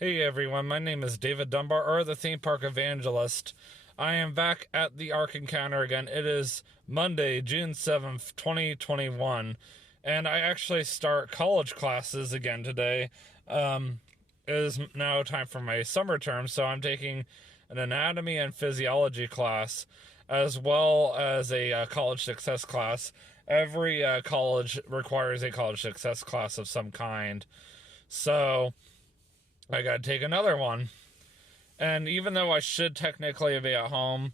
Hey everyone, my name is David Dunbar, or the Theme Park Evangelist. I am back at the Ark Encounter again. It is Monday, June 7th, 2021, and I actually start college classes again today. It is now time for my summer term, so I'm taking an anatomy and physiology class, as well as a college success class. Every college requires a college success class of some kind, so I gotta take another one. And even though I should technically be at home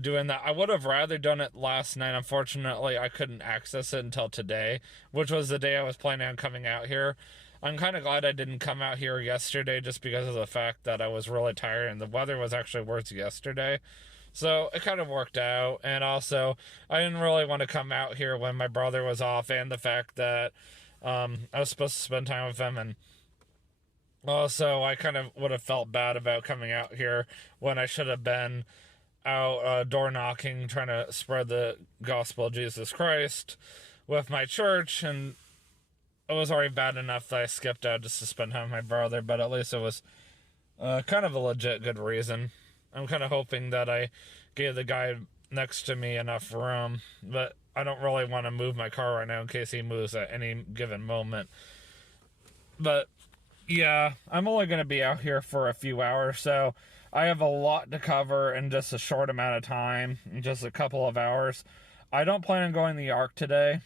doing that, I would have rather done it last night. Unfortunately, I couldn't access it until today, which was the day I was planning on coming out here. I'm kind of glad I didn't come out here yesterday just because of the fact that I was really tired and the weather was actually worse yesterday. So it kind of worked out. And also, I didn't really want to come out here when my brother was off, and the fact that I was supposed to spend time with him, and also, I kind of would have felt bad about coming out here when I should have been out door knocking, trying to spread the gospel of Jesus Christ with my church. And it was already bad enough that I skipped out just to spend time with my brother, but at least it was kind of a legit good reason. I'm kind of hoping that I gave the guy next to me enough room, but I don't really want to move my car right now in case he moves at any given moment. But yeah, I'm only going to be out here for a few hours, so I have a lot to cover in just a short amount of time, in just a couple of hours. I don't plan on going to the Ark today.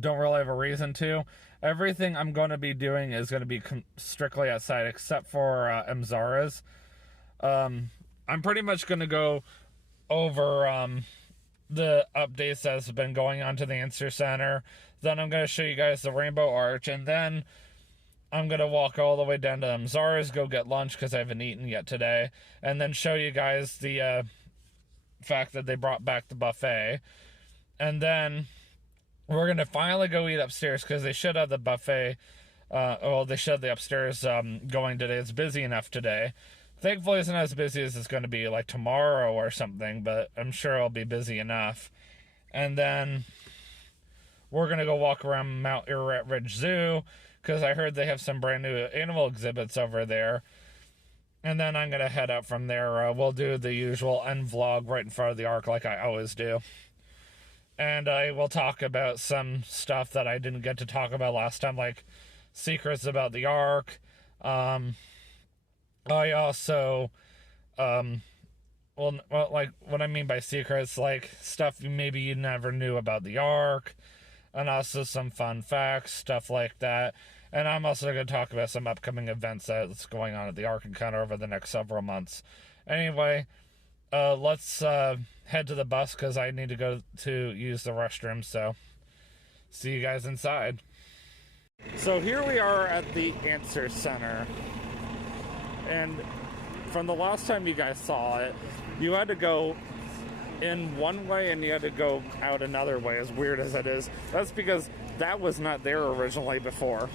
Don't really have a reason to. Everything I'm going to be doing is going to be strictly outside, except for Emzara's. I'm pretty much going to go over the updates that's been going on to the Answer Center. Then I'm going to show you guys the Rainbow Arch, and then I'm going to walk all the way down to Emzara's, go get lunch because I haven't eaten yet today, and then show you guys the fact that they brought back the buffet. And then we're going to finally go eat upstairs because they should have the buffet. They should have the upstairs going today. It's busy enough today. Thankfully, it's not as busy as it's going to be like tomorrow or something, but I'm sure it'll be busy enough. And then we're going to go walk around Mount Arart Ridge Zoo, because I heard they have some brand new animal exhibits over there. And then I'm going to head up from there. We'll do the usual end vlog right in front of the Ark like I always do. And I will talk about some stuff that I didn't get to talk about last time, like secrets about the Ark. I also, like what I mean by secrets, like stuff maybe you never knew about the Ark, and also some fun facts, stuff like that. And I'm also going to talk about some upcoming events that's going on at the Ark Encounter over the next several months. Anyway, let's head to the bus because I need to go to use the restroom. So, see you guys inside. So here we are at the Answer Center. And from the last time you guys saw it, you had to go in one way and you had to go out another way, as weird as it is. That's because that was not there originally before.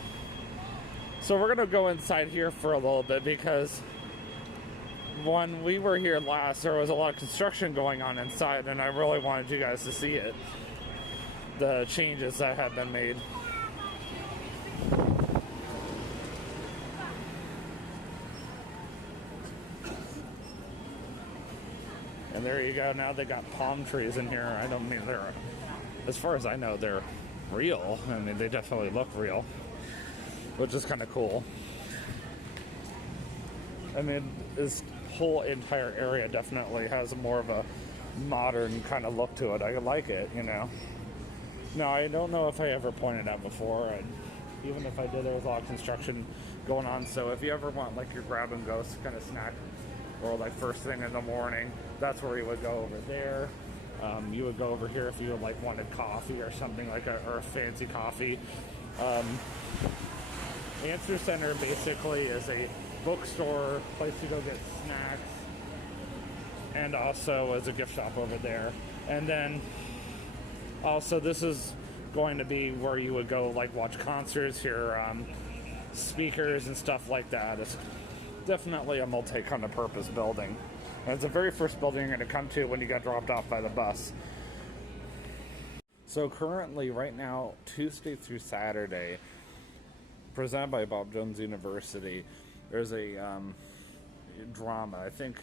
So we're gonna go inside here for a little bit because when we were here last, there was a lot of construction going on inside, and I really wanted you guys to see it. The changes that have been made. And there you go. Now they got palm trees in here. I don't mean they're, as far as I know, they're real. I mean, they definitely look real, which is kind of cool. I mean, this whole entire area definitely has more of a modern kind of look to it. I like it, you know. Now, I don't know if I ever pointed out before, and even if I did, there was a lot of construction going on. So if you ever want like your grab and go kind of snack, or like first thing in the morning, that's where you would go over there. You would go over here if you like wanted coffee or something like that, or a fancy coffee. Answer Center basically is a bookstore, place to go get snacks, and also as a gift shop over there. And then also this is going to be where you would go like watch concerts, hear speakers and stuff like that. It's definitely a multi-kind of purpose building. And it's the very first building you're going to come to when you get dropped off by the bus. So currently, right now, Tuesday through Saturday, presented by Bob Jones University, there's a drama. I think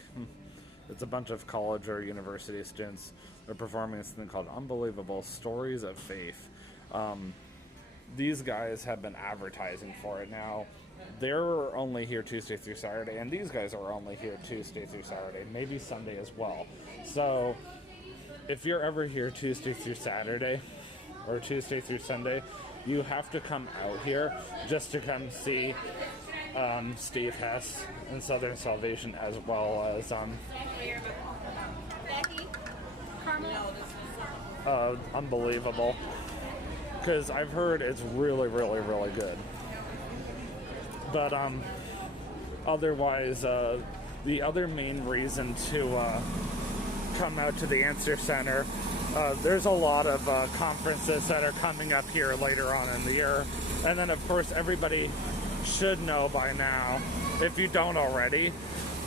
it's a bunch of college or university students. They're performing something called Unbelievable Stories of Faith. These guys have been advertising for it now. They're only here Tuesday through Saturday, and these guys are only here Tuesday through Saturday, maybe Sunday as well. So if you're ever here Tuesday through Saturday or Tuesday through Sunday, you have to come out here just to come see Steve Hess and Southern Salvation, as well as Unbelievable, because I've heard it's really, really, really good. But otherwise, the other main reason to come out to the Answer Center, there's a lot of conferences that are coming up here later on in the year. And then, of course, everybody should know by now, if you don't already,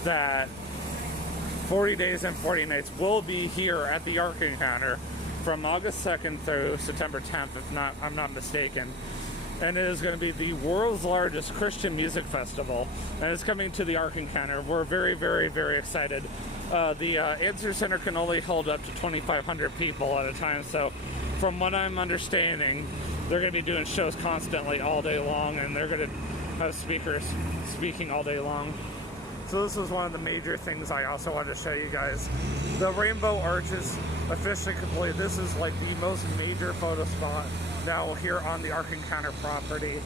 that 40 Days and 40 Nights will be here at the Ark Encounter from August 2nd through September 10th, if not, I'm not mistaken. And it is going to be the world's largest Christian music festival, and it's coming to the Ark Encounter. We're very, very, very excited. The Answer Center can only hold up to 2,500 people at a time, so from what I'm understanding, they're going to be doing shows constantly all day long, and they're going to have speakers speaking all day long. So this is one of the major things I also wanted to show you guys. The Rainbow Arch is officially complete. This is like the most major photo spot now here on the Ark Encounter property,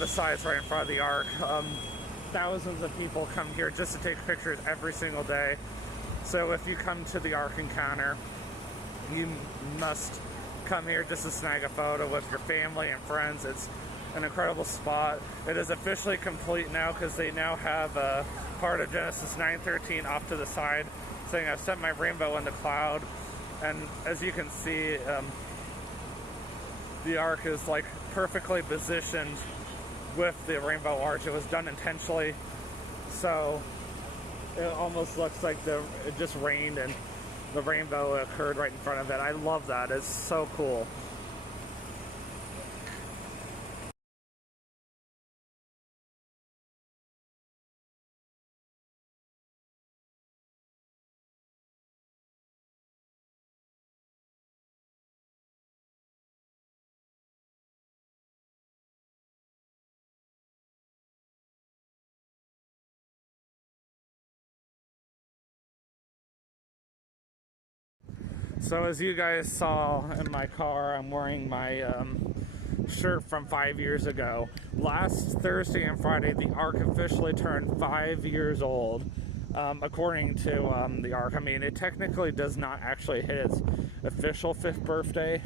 besides right in front of the Ark. Thousands of people come here just to take pictures every single day. So if you come to the Ark Encounter, you must come here just to snag a photo with your family and friends. It's an incredible spot. It is officially complete now because they now have part of Genesis 9:13 off to the side, saying I've set my rainbow in the cloud. And as you can see, the Ark is like perfectly positioned with the Rainbow Arch. It was done intentionally, so it almost looks like it just rained and the rainbow occurred right in front of it. I love that. It's so cool. So as you guys saw in my car, I'm wearing my shirt from 5 years ago. Last Thursday and Friday, the Ark officially turned 5 years old, according to the Ark. I mean, it technically does not actually hit its official 5th birthday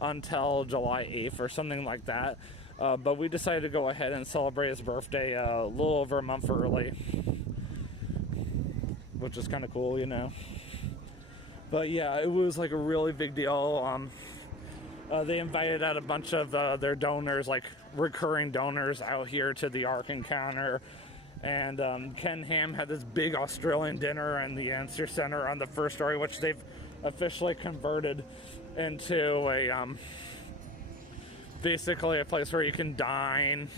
until July 8th or something like that. But we decided to go ahead and celebrate its birthday a little over a month early, which is kind of cool, you know. But yeah, it was like a really big deal. They invited out a bunch of their donors, like recurring donors, out here to the Ark Encounter. And Ken Ham had this big Australian dinner in the Answer Center on the first story, which they've officially converted into a basically a place where you can dine,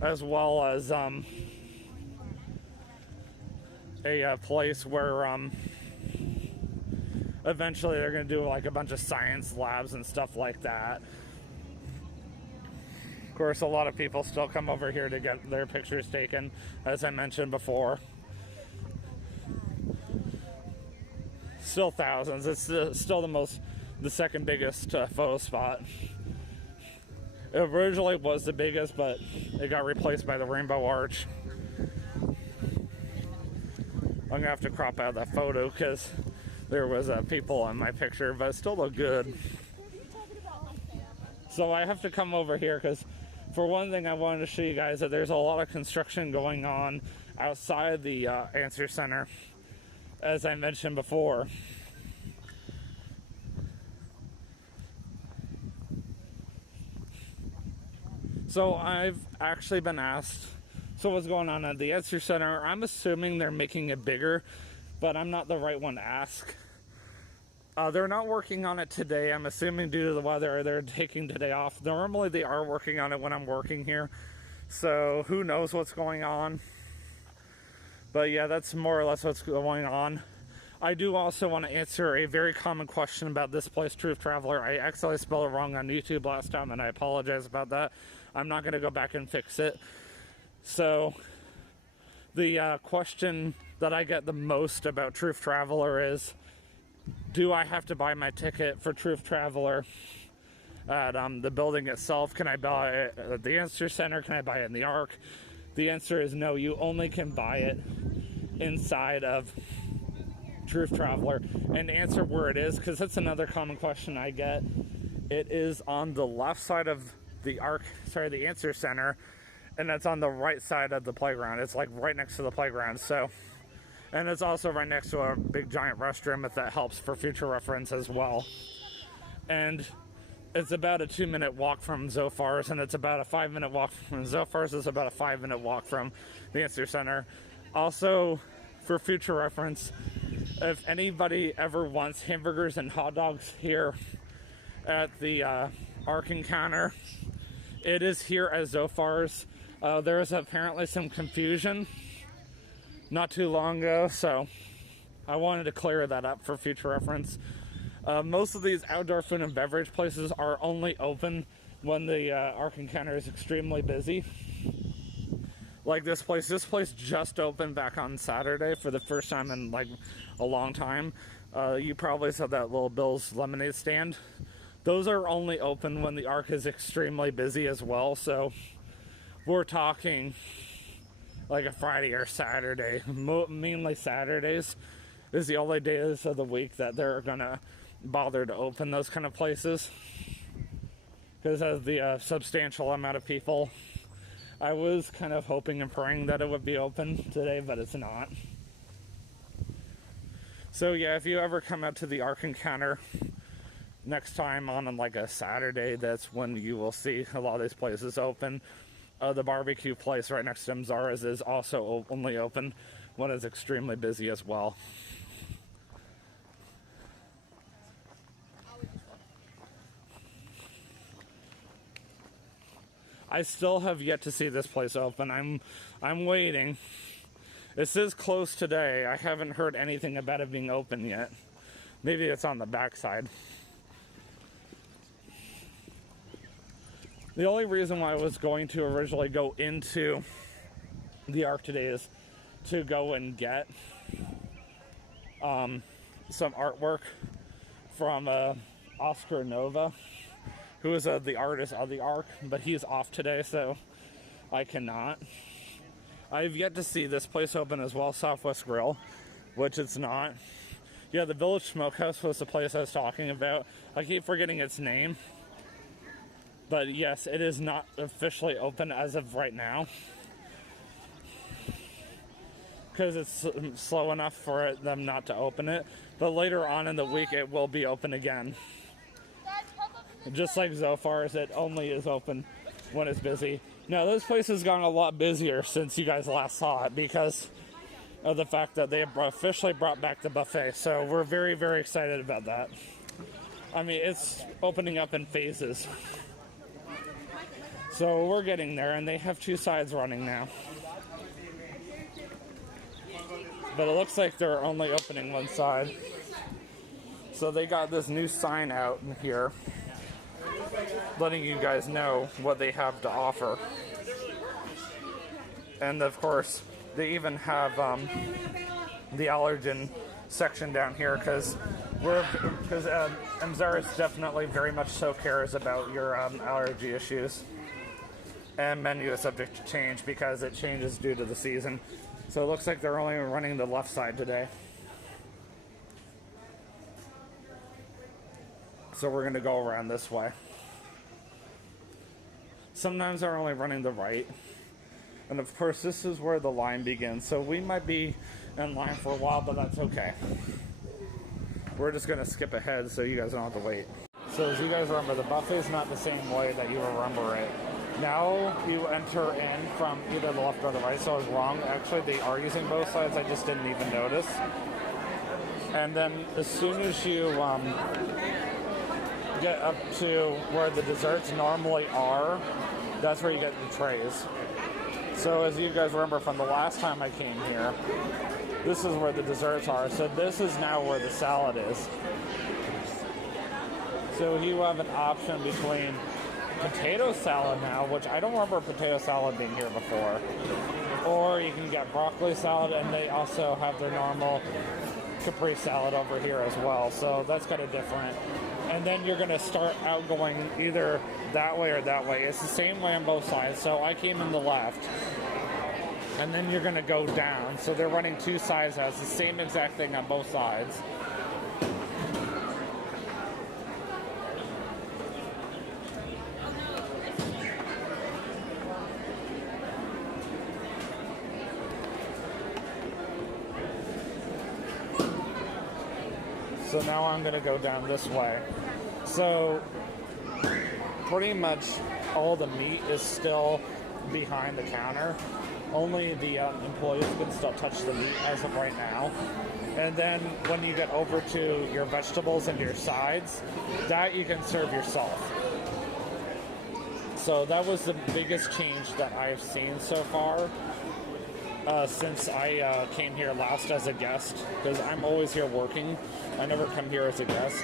as well as a place where eventually they're going to do like a bunch of science labs and stuff like that. Of course, a lot of people still come over here to get their pictures taken, as I mentioned before. Still thousands. It's still the second biggest photo spot. It originally was the biggest, but it got replaced by the Rainbow Arch. I'm going to have to crop out that photo because there was people in my picture, but it still looked good. So I have to come over here because, for one thing, I wanted to show you guys that there's a lot of construction going on outside the Answer Center, as I mentioned before. So I've actually been asked, so what's going on at the Answer Center? I'm assuming they're making it bigger, but I'm not the right one to ask. They're not working on it today. I'm assuming due to the weather, they're taking today off. Normally they are working on it when I'm working here, so who knows what's going on. But yeah, that's more or less what's going on. I do also want to answer a very common question about this place, Truth Traveler. I accidentally spelled it wrong on YouTube last time, and I apologize about that. I'm not going to go back and fix it. So, the question that I get the most about Truth Traveler is, do I have to buy my ticket for Truth Traveler at the building itself? Can I buy it at the Answer Center? Can I buy it in the Ark? The answer is no. You only can buy it inside of Truth Traveler. And answer where it is, because that's another common question I get. It is on the left side of the the Answer Center, and it's on the right side of the playground. It's like right next to the playground. So, and it's also right next to a big giant restroom, if that helps for future reference as well. And it's about a 2-minute walk from Zophar's, and it's about a 5-minute walk from Zophar's. It's about a 5-minute walk from the Answer Center. Also, for future reference, if anybody ever wants hamburgers and hot dogs here at the Ark Encounter, it is here at Zophar's. There was apparently some confusion not too long ago, so I wanted to clear that up for future reference. Most of these outdoor food and beverage places are only open when the Ark Encounter is extremely busy. Like this place just opened back on Saturday for the first time in like a long time. You probably saw that little Bill's lemonade stand. Those are only open when the Ark is extremely busy as well. So we're talking like a Friday or Saturday. Mainly Saturdays is the only days of the week that they're gonna bother to open those kind of places, because of the substantial amount of people. I was kind of hoping and praying that it would be open today, but it's not. So yeah, if you ever come out to the Ark Encounter next time on like a Saturday, that's when you will see a lot of these places open. The barbecue place right next to Emzara's is also only open when it's extremely busy as well. I still have yet to see this place open. I'm waiting. This is closed today. I haven't heard anything about it being open yet. Maybe it's on the backside. The only reason why I was going to originally go into the Ark today is to go and get some artwork from Oscar Nova, who is the artist of the Ark, but he's off today, so I cannot. I've yet to see this place open as well, Southwest Grill, which it's not. Yeah, the Village Smokehouse was the place I was talking about. I keep forgetting its name. But yes, it is not officially open as of right now, because it's slow enough for them not to open it. But later on in the week, it will be open again. Just like Zophar's, it only is open when it's busy. Now, this place has gotten a lot busier since you guys last saw it, because of the fact that they have officially brought back the buffet. So we're very, very excited about that. I mean, it's opening up in phases. So we're getting there, and they have 2 sides running now. But it looks like they're only opening one side. So they got this new sign out here, letting you guys know what they have to offer. And of course, they even have the allergen section down here, because Emzara definitely very much so cares about your allergy issues. And menu is subject to change because it changes due to the season. So it looks like they're only running the left side today. So we're going to go around this way. Sometimes they're only running the right. And of course, this is where the line begins. So we might be in line for a while, but that's okay. We're just going to skip ahead so you guys don't have to wait. So as you guys remember, the buffet is not the same way that you remember it. Now you enter in from either the left or the right, so I was wrong. Actually, they are using both sides. I just didn't even notice. And then as soon as you get up to where the desserts normally are, that's where you get the trays. So as you guys remember from the last time I came here, this is where the desserts are. So this is now where the salad is. So you have an option between potato salad now, which I don't remember potato salad being here before. Or you can get broccoli salad, and they also have their normal Capri salad over here as well. So that's kind of different. And then you're going to start out going either that way or that way. It's the same way on both sides. So I came in the left. And then you're going to go down. So they're running two sides now. It's the same exact thing on both sides. So now I'm going to go down this way. So pretty much all the meat is still behind the counter. Only the employees can still touch the meat as of right now. And then when you get over to your vegetables and your sides, that you can serve yourself. So that was the biggest change that I've seen so far. Since I came here last as a guest, because I'm always here working. I never come here as a guest.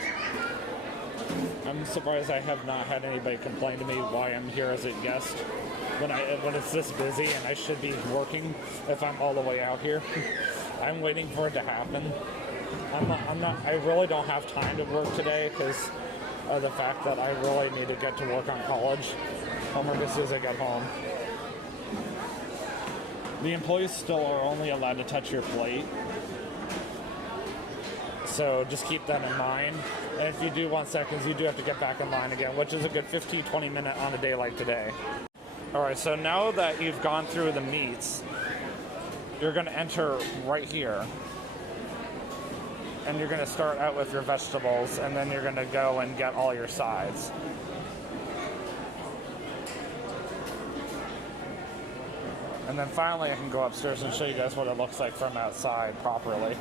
I'm surprised I have not had anybody complain to me why I'm here as a guest when it's this busy and I should be working if I'm all the way out here. I'm waiting for it to happen. I really don't have time to work today because of the fact that I really need to get to work on college homework as soon as I get home. The employees still are only allowed to touch your plate. So just keep that in mind. And if you do want seconds, you do have to get back in line again, which is a good 15-20 minute on a day like today. Alright, so now that you've gone through the meats, you're going to enter right here. And you're going to start out with your vegetables, and then you're going to go and get all your sides. And then finally I can go upstairs and show you guys what it looks like from outside properly.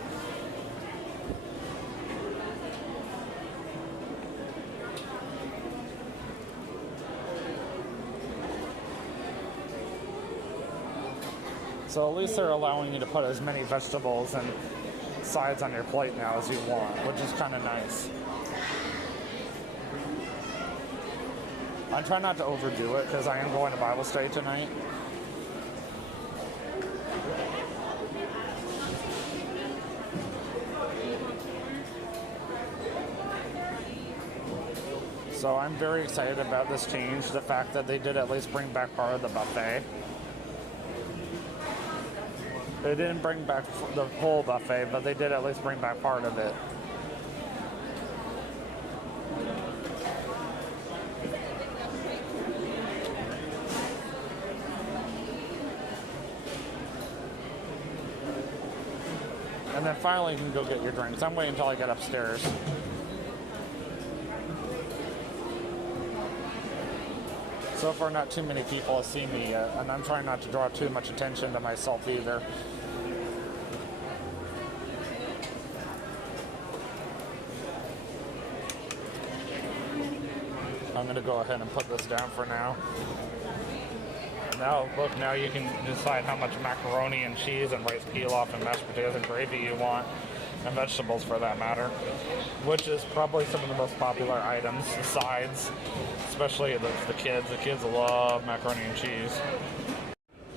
So at least they're allowing you to put as many vegetables and sides on your plate now as you want, which is kind of nice. I try not to overdo it because I am going to Bible study tonight. So I'm very excited about this change, the fact that they did at least bring back part of the buffet. They didn't bring back the whole buffet, but they did at least bring back part of it. And then finally you can go get your drinks. I'm waiting until I get upstairs. So far, not too many people have seen me yet, and I'm trying not to draw too much attention to myself either. I'm going to go ahead and put this down for now. Now, look, now you can decide how much macaroni and cheese and rice pilaf and mashed potatoes and gravy you want, and vegetables for that matter, which is probably some of the most popular items, the sides, especially the kids. The kids love macaroni and cheese.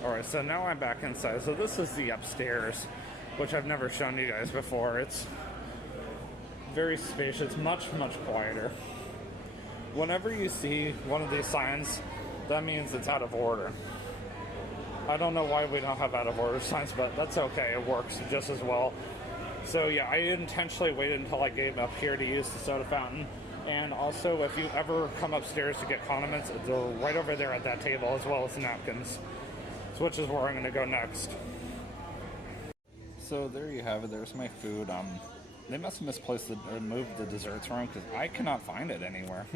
Alright, so now I'm back inside. So this is the upstairs, which I've never shown you guys before. It's very spacious, much, much quieter. Whenever you see one of these signs, that means it's out of order. I don't know why we don't have out of order signs, but that's okay. It works just as well. So yeah, I intentionally waited until I came up here to use the soda fountain. And also, if you ever come upstairs to get condiments, they're right over there at that table, as well as napkins. So which is where I'm going to go next. So there you have it. There's my food. They must have misplaced or moved the desserts room because I cannot find it anywhere.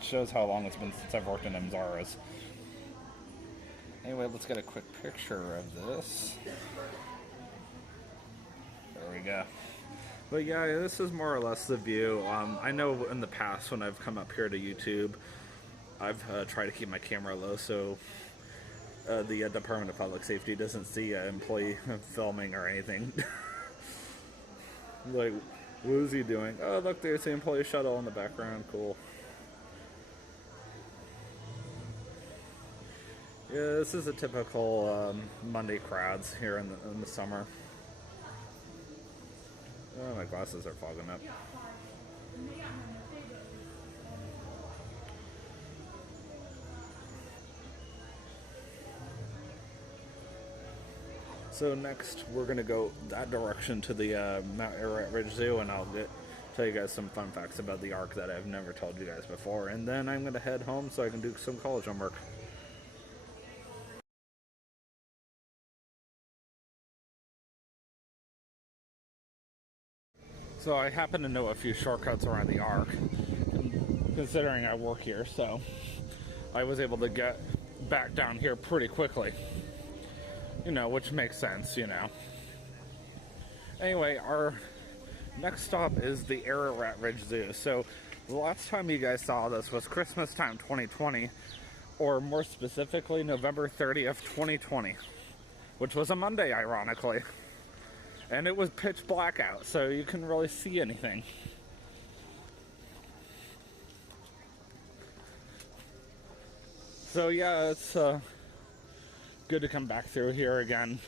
Shows how long it's been since I've worked in Emzara's. Anyway, let's get a quick picture of this. There we go. But yeah, this is more or less the view. I know in the past when I've come up here to YouTube, I've tried to keep my camera low so the Department of Public Safety doesn't see an employee filming or anything. Like, what is he doing? Oh, look, there's the employee shuttle in the background. Cool. Yeah, this is a typical Monday crowds here in the summer. Oh, my glasses are fogging up. So next, we're going to go that direction to the Mount Arart Ridge Zoo, and I'll tell you guys some fun facts about the Ark that I've never told you guys before. And then I'm going to head home so I can do some college homework. So I happen to know a few shortcuts around the Ark, considering I work here, so I was able to get back down here pretty quickly. You know, which makes sense, you know. Anyway, our next stop is the Ark Ridge Zoo. So the last time you guys saw this was Christmas time 2020, or more specifically November 30th, 2020, which was a Monday, ironically. And it was pitch black out, so you couldn't really see anything. So yeah, it's good to come back through here again.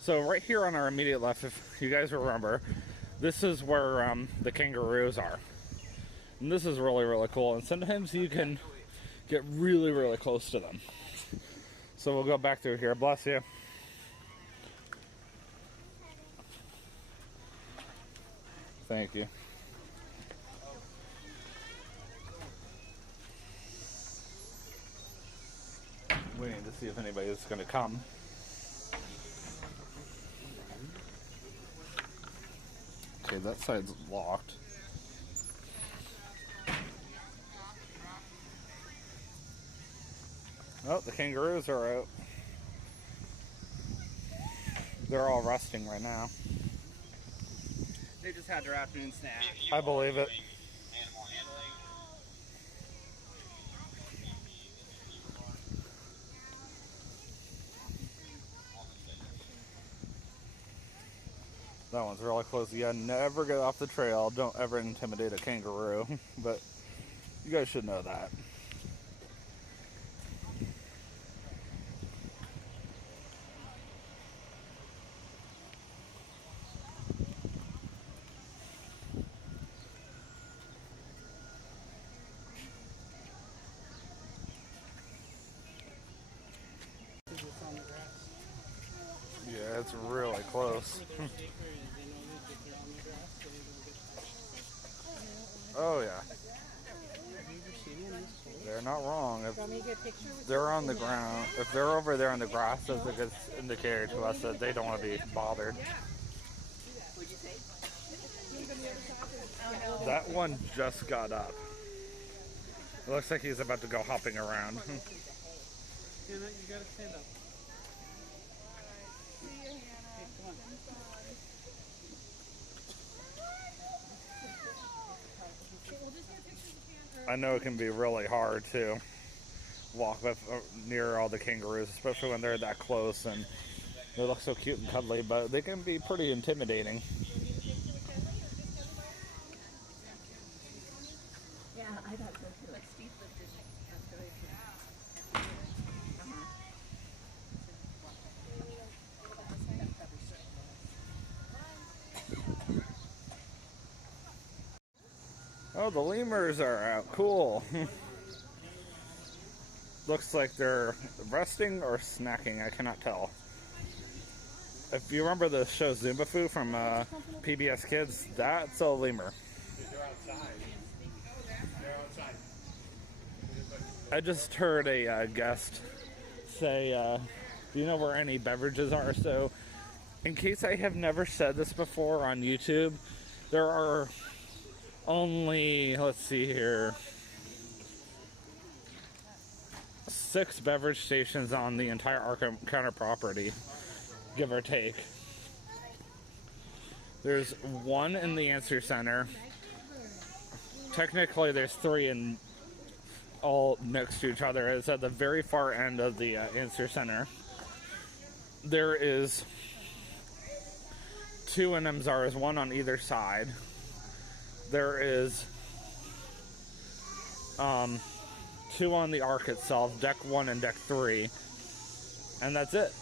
So right here on our immediate left, if you guys remember, this is where the kangaroos are. And this is really, really cool. And sometimes you can get really, really close to them. So we'll go back through here. Bless you. Thank you. Waiting to see if anybody's going to come. Okay, that side's locked. Oh, the kangaroos are out. They're all resting right now. They just had their afternoon snack. I believe it. That one's really close. Yeah, never get off the trail. Don't ever intimidate a kangaroo. But you guys should know that. Yeah, it's really close. Oh yeah. They're not wrong. If they're on the ground, if they're over there on the grass, that's a good indicator to us that they don't want to be bothered. That one just got up. It looks like he's about to go hopping around. You gotta stand up. I know it can be really hard to walk with, near all the kangaroos, especially when they're that close and they look so cute and cuddly, but they can be pretty intimidating. Yeah, I thought so too. Like Steve lived in Oh, the lemurs are out. Cool. Looks like they're resting or snacking. I cannot tell. If you remember the show Zumba Foo from PBS Kids, that's a lemur. They're outside. They're outside. I just heard a guest say, do you know where any beverages are? So, in case I have never said this before on YouTube, there are only, let's see here, 6 beverage stations on the entire Ark Encounter property, give or take. There's 1 in the Answer Center. Technically, there's 3 in all next to each other. It's at the very far end of the answer center. There is 2 in Emzara, one on either side. There is 2 on the Ark itself, deck 1 and deck 3, and that's it.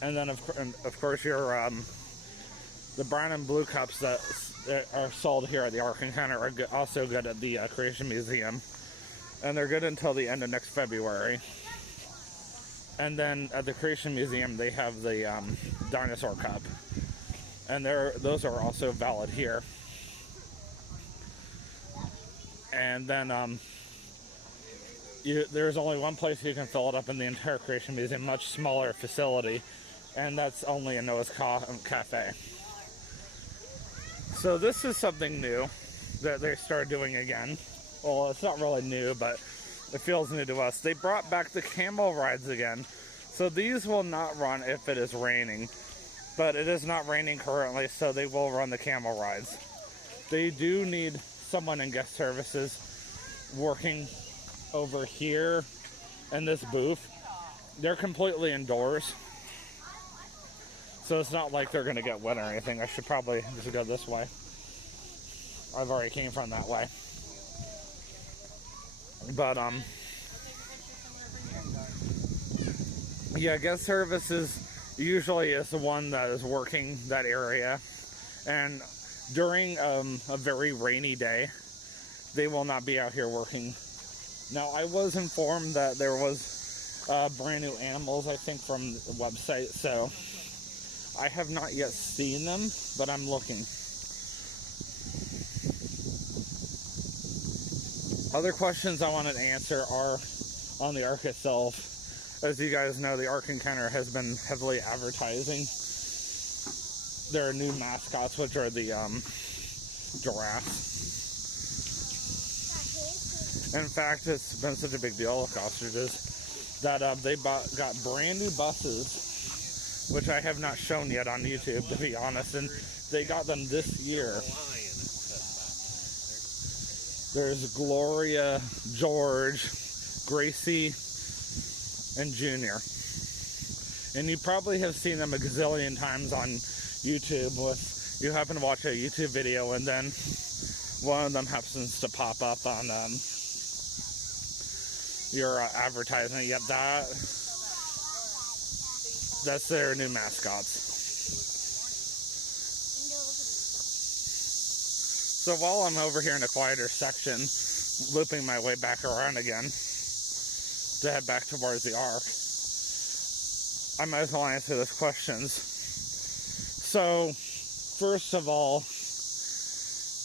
And then of course your the brown and blue cups that are sold here at the Ark Encounter are also good at the Creation Museum, and they're good until the end of next February. And then at the Creation Museum they have the dinosaur cup, and those are also valid here. And then there's only one place you can fill it up in the entire Creation Museum, much smaller facility, and that's only in Noah's Cafe. So this is something new that they started doing again. Well, it's not really new, but it feels new to us. They brought back the camel rides again. So these will not run if it is raining, but it is not raining currently, so they will run the camel rides. They do need someone in guest services working over here in this booth. They're completely indoors, so it's not like they're gonna get wet or anything. I should probably just go this way. I've already came from that way. But yeah, guest services usually is the one that is working that area, and during a very rainy day they will not be out here working. Now, I was informed that there was brand new animals, I think, from the website, so I have not yet seen them, but I'm looking. Other questions I wanted to answer are on the Ark itself. As you guys know, the Ark Encounter has been heavily advertising. There are new mascots, which are the giraffes. In fact, it's been such a big deal with ostriches that they got brand new buses, which I have not shown yet on YouTube, to be honest, and they got them this year. There's Gloria, George, Gracie, and Junior. And you probably have seen them a gazillion times on YouTube. You happen to watch a YouTube video and then one of them happens to pop up on your advertisement. Yep, that's their new mascots. So while I'm over here in a quieter section, looping my way back around again to head back towards the Ark, I might as well answer those questions. So, first of all,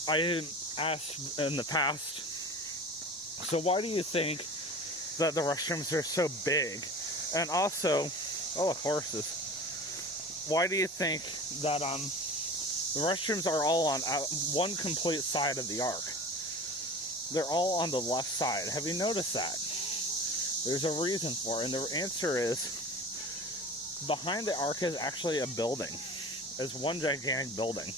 I asked in the past, so why do you think that the restrooms are so big? And also, oh, look, horses. Why do you think that the restrooms are all on one complete side of the Ark? They're all on the left side. Have you noticed that? There's a reason for it, and the answer is behind the Ark is actually a building. It's one gigantic building.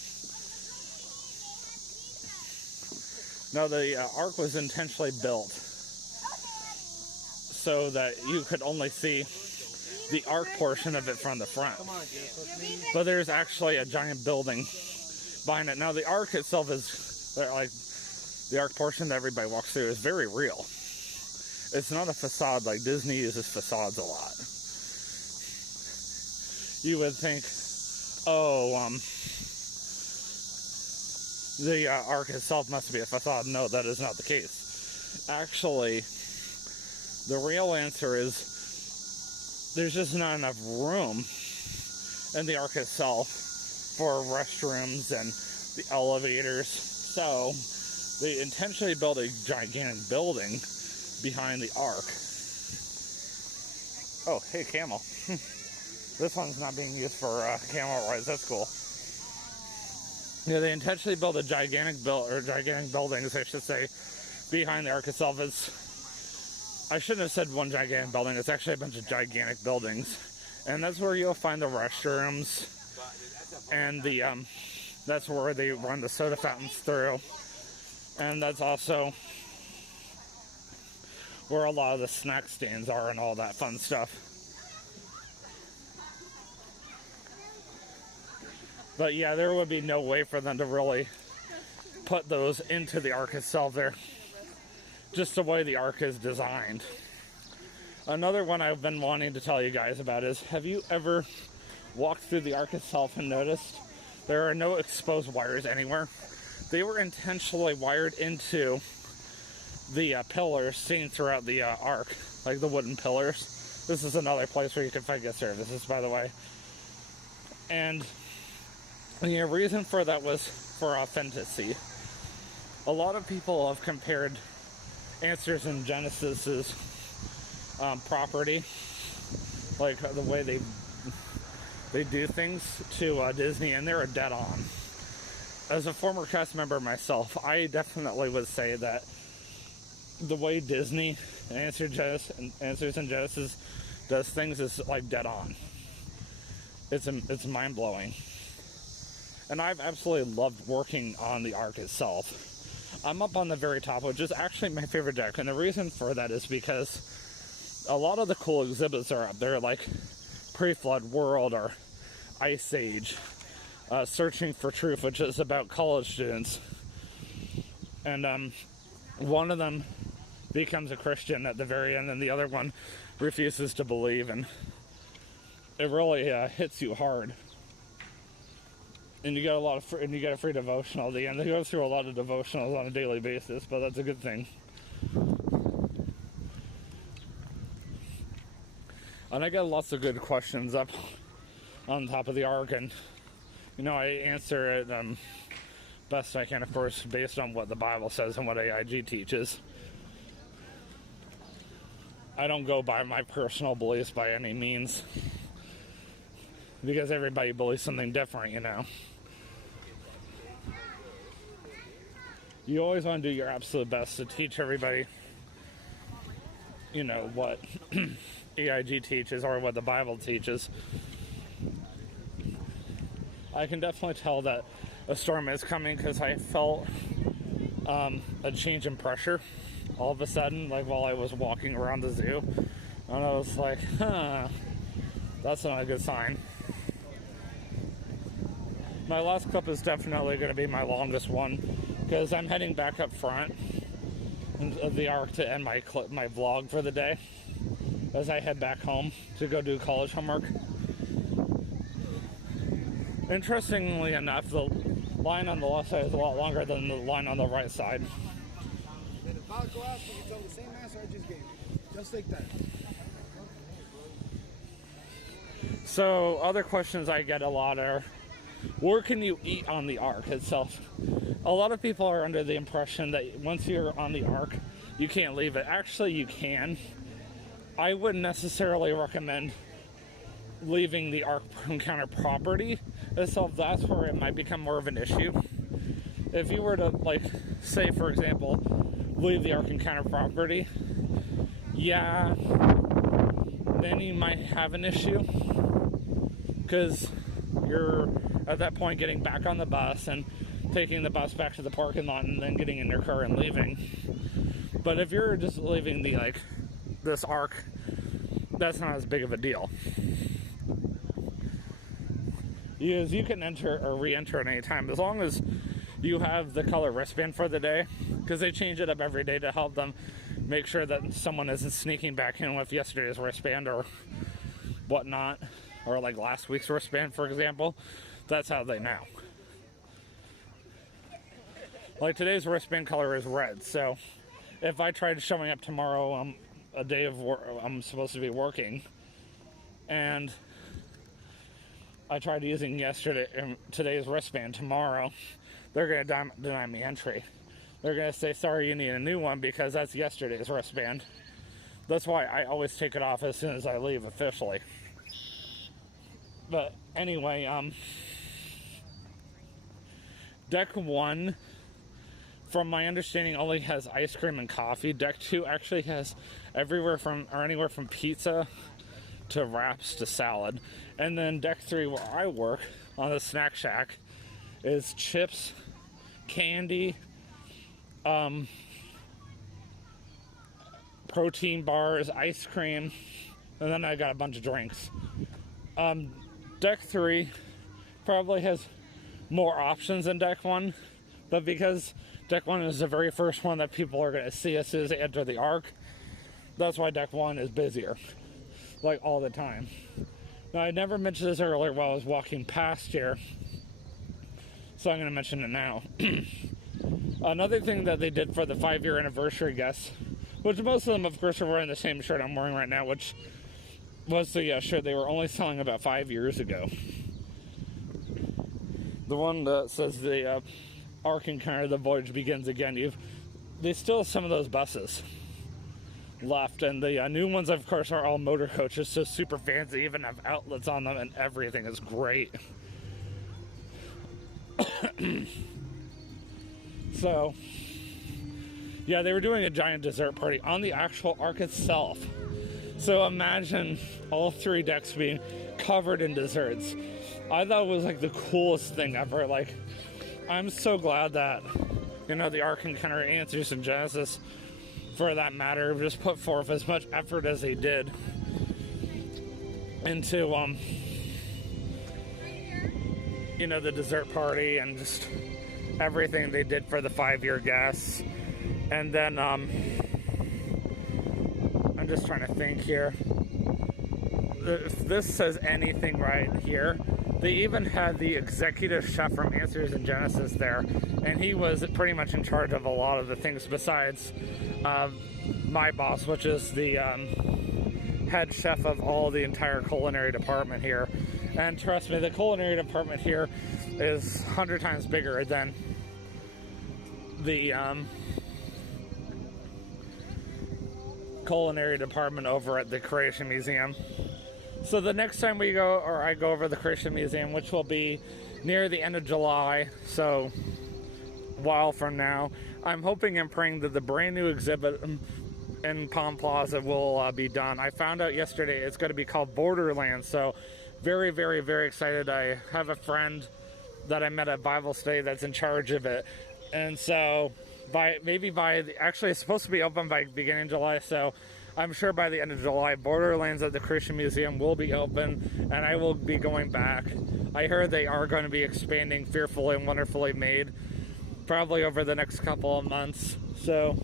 Now, the Ark was intentionally built so that you could only see the Ark portion of it from the front. But there's actually a giant building behind it. Now, the Ark itself is, like, the Ark portion that everybody walks through is very real. It's not a facade like Disney uses facades a lot. You would think, oh, the Ark itself must be a facade. No, that is not the case. Actually, the real answer is there's just not enough room in the Ark itself for restrooms and the elevators. So they intentionally built a gigantic building behind the Ark. Oh, hey, camel. This one's not being used for camel rides. That's cool. Yeah, they intentionally built a gigantic buildings, I should say, behind the Ark itself. I shouldn't have said one gigantic building. It's actually a bunch of gigantic buildings, and that's where you'll find the restrooms, and that's where they run the soda fountains through, and that's also where a lot of the snack stands are and all that fun stuff. But yeah, there would be no way for them to really put those into the Ark itself there. Just the way the Ark is designed. Another one I've been wanting to tell you guys about is, have you ever walked through the Ark itself and noticed there are no exposed wires anywhere? They were intentionally wired into the pillars seen throughout the Ark, like the wooden pillars. This is another place where you can find guest services, by the way. And the reason for that was for authenticity. A lot of people have compared Answers in Genesis's property, like the way they do things, to Disney, and they're dead on. As a former cast member myself, I definitely would say that the way Disney Answers in Genesis does things is like dead on. It's mind-blowing. And I've absolutely loved working on the Ark itself. I'm up on the very top, which is actually my favorite deck, and the reason for that is because a lot of the cool exhibits are up there, like Pre-Flood World or Ice Age, Searching for Truth, which is about college students. And one of them becomes a Christian at the very end, and the other one refuses to believe, and it really hits you hard. And you get a free devotional at the end. They go through a lot of devotionals on a daily basis, but that's a good thing. And I get lots of good questions up on top of the Ark, and I answer it best I can, of course, based on what the Bible says and what AIG teaches. I don't go by my personal beliefs by any means, because everybody believes something different, You always want to do your absolute best to teach everybody, what AIG teaches or what the Bible teaches. I can definitely tell that a storm is coming because I felt a change in pressure all of a sudden, like while I was walking around the zoo. And I was like, that's not a good sign. My last clip is definitely going to be my longest one, because I'm heading back up front of the Ark to end my vlog for the day as I head back home to go do college homework. Interestingly enough, the line on the left side is a lot longer than the line on the right side. Then if I go out, you can tell the same answer I just gave you. Just like that. So other questions I get a lot are, where can you eat on the Ark itself? A lot of people are under the impression that once you're on the Ark, you can't leave it. Actually, you can. I wouldn't necessarily recommend leaving the Ark Encounter property itself. That's where it might become more of an issue. If you were to, say, for example, leave the Ark Encounter property, yeah, then you might have an issue, because you're at that point getting back on the bus and taking the bus back to the parking lot and then getting in your car and leaving. But if you're just leaving the this Ark, that's not as big of a deal. You can enter or re-enter at any time, as long as you have the color wristband for the day, because they change it up every day to help them make sure that someone isn't sneaking back in with yesterday's wristband or whatnot, or like last week's wristband, for example. That's how they know. Like today's wristband color is red, so if I tried showing up tomorrow, a day of work, I'm supposed to be working, and I tried using today's wristband tomorrow, they're going to deny me entry. They're going to say, sorry, you need a new one because that's yesterday's wristband. That's why I always take it off as soon as I leave officially. But anyway, Deck 1, from my understanding, only has ice cream and coffee. Deck 2 actually has anywhere from pizza to wraps to salad. And then Deck 3, where I work on the snack shack, is chips, candy, protein bars, ice cream, and then I got a bunch of drinks. Deck 3 probably has more options than Deck 1, but because Deck 1 is the very first one that people are going to see as soon as they enter the Ark, that's why Deck 1 is busier, like all the time. Now, I never mentioned this earlier while I was walking past here, so I'm going to mention it now. Another thing that they did for the 5-year anniversary guests, which most of them, of course, are wearing the same shirt I'm wearing right now, which was the shirt they were only selling about 5 years ago. The one that says the Ark Encounter, the voyage begins again. They still have some of those buses left, and the new ones, of course, are all motor coaches, so super fancy, even have outlets on them, and everything is great. So, yeah, they were doing a giant dessert party on the actual Ark itself. So imagine all 3 decks being covered in desserts. I thought it was like the coolest thing ever. Like, I'm so glad that, you know, the Ark Encounter Answers in Genesis, for that matter, just put forth as much effort as they did into, you know, the dessert party and just everything they did for the 5-year guests. And then, I'm just trying to think here. If this says anything right here, they even had the executive chef from Answers in Genesis there, and he was pretty much in charge of a lot of the things besides my boss, which is the head chef of the entire culinary department here. And trust me, the culinary department here is 100 times bigger than the culinary department over at the Creation Museum. So the next time we go, or I go over the Creation Museum, which will be near the end of July, so a while from now, I'm hoping and praying that the brand new exhibit in Palm Plaza will be done. I found out yesterday it's going to be called Borderlands, so very, very, very excited. I have a friend that I met at Bible study that's in charge of it, and so actually it's supposed to be open by beginning of July, so I'm sure by the end of July, Borderlands at the Christian Museum will be open, and I will be going back. I heard they are going to be expanding Fearfully and Wonderfully Made, probably over the next couple of months. So,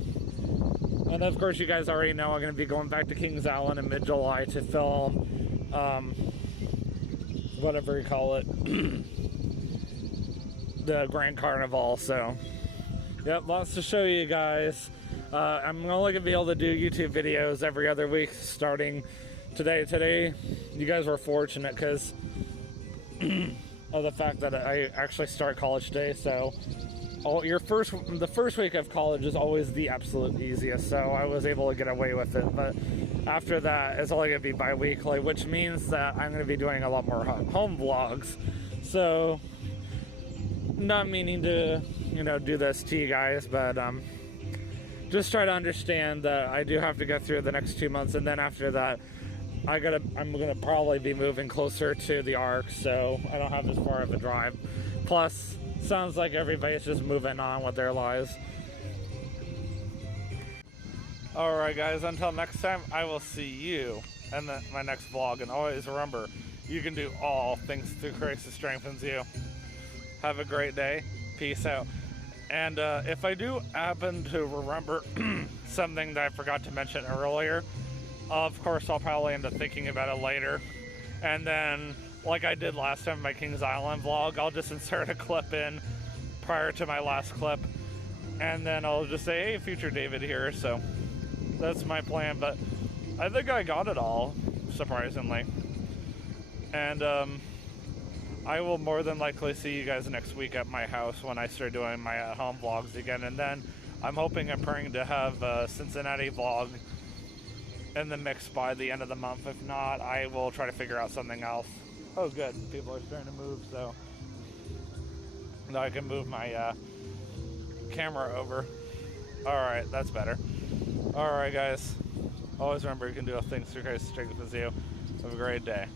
and of course, you guys already know I'm going to be going back to Kings Island in mid-July to film, whatever you call it, the Grand Carnival. So, yep, lots to show you guys. I'm only going to be able to do YouTube videos every other week starting today. Today, you guys were fortunate because of the fact that I actually start college today. So, the first week of college is always the absolute easiest. So, I was able to get away with it. But after that, it's only going to be bi-weekly, which means that I'm going to be doing a lot more home vlogs. So, not meaning to, do this to you guys, but, just try to understand that I do have to go through the next 2 months, and then after that, I'm gonna probably be moving closer to the Ark, so I don't have as far of a drive. Plus, sounds like everybody's just moving on with their lives. Alright guys, until next time, I will see you in my next vlog, and always remember, you can do all things through Christ that strengthens you. Have a great day. Peace out. And if I do happen to remember something that I forgot to mention earlier, of course I'll probably end up thinking about it later. And then, like I did last time in my Kings Island vlog, I'll just insert a clip in prior to my last clip. And then I'll just say, hey, future David here. So that's my plan. But I think I got it all, surprisingly. And I will more than likely see you guys next week at my house when I start doing my home vlogs again. And then I'm hoping and praying to have a Cincinnati vlog in the mix by the end of the month. If not, I will try to figure out something else. Oh, good. People are starting to move, so now I can move my camera over. Alright, that's better. Alright, guys. Always remember you can do all things through Christ who strengthens you. Have a great day.